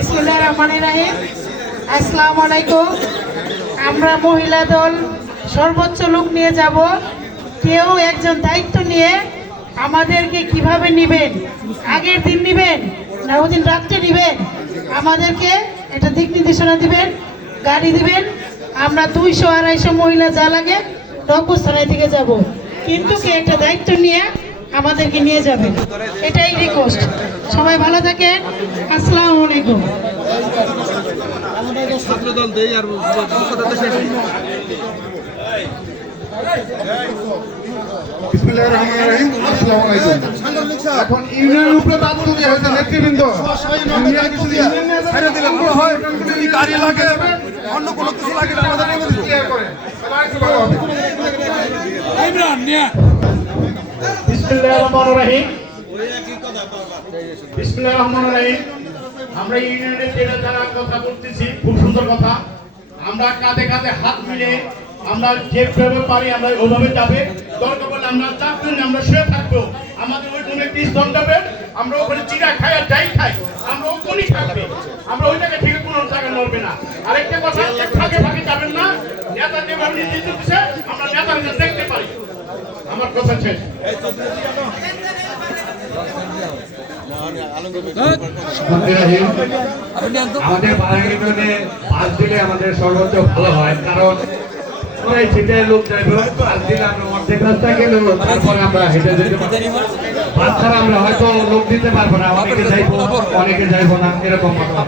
বিসমিল্লাহির রহমানির রহিম। আসসালামু আলাইকুম। আমরা মহিলা দল সর্বোচ্চ লোক নিয়ে যাব। কেউ একজন দায়িত্ব নিয়ে আমাদেরকে কিভাবে নেবেন, আগের দিন নেবেন না ওদিন রাত্রে নেবেন, আমাদেরকে একটা দিক নির্দেশনা দিবেন, গাড়ি দিবেন। আমরা 200-250 মহিলা যা লাগে রকস্থানের দিকে যাব, কিন্তু কে একটা দায়িত্ব নিয়ে আমাদেরকে নিয়ে যাবেন, এটাই রিকোয়েস্ট। সবাই ভালো থাকেন। আসসালামু আলাইকুম। বিসমিল্লাহির রহমানির রহিম। আসসালামু আলাইকুম। এখন ইউনিয়নের উপরে বাদ দিয়ে হয়েছে নেতৃবৃন্দ গাড়ি লাগে অন্য কোনো কিছু লাগে বিসমিল্লাহির রহমানির রহিম। বিসমিল্লাহির রহমানির রহিম। আমরা ইউনিয়নের যেটা যারা কথা বলতেছি, খুব সুন্দর কথা। আমরা কাঁধে কাঁধে হাত মিলে আমরা যেভাবে পারি আমরা ওইভাবে যাবে। দরকার পড়লে আমরা চারজন আমরা শুয়ে থাকবো, আমাদের ওই রুমে 30 জন যাবে, আমরা ওখানে চিরা খাই আর যাই খাই, আমরা ওখানেই থাকবে, আমরা ওই জায়গা থেকে কোনো জায়গায় নড়বে না। আরেকটা কথা, ফাঁকে ফাঁকে যাবেন না। নেতা যেভাবে নির্দেশ দিচ্ছে আমরা নেতাকে দেখতে পারি। আমার কথা শেষ। আমাদের বারাঙ্গি ইউনিয়নে 5 দিলে আমাদের সর্বোচ্চ ভালো হয়, কারণ ওই শীতের লোক যাইব 5 দিন আমরা অর্ধেক রাস্তা গেলে তারপরে আমরা হেঁটে যেতে পারি। বাচ্চারা আমরা হয়তো লোক দিতে পারবো না, অনেকে যাইবো অনেকে যাইবো না, এরকম কথা।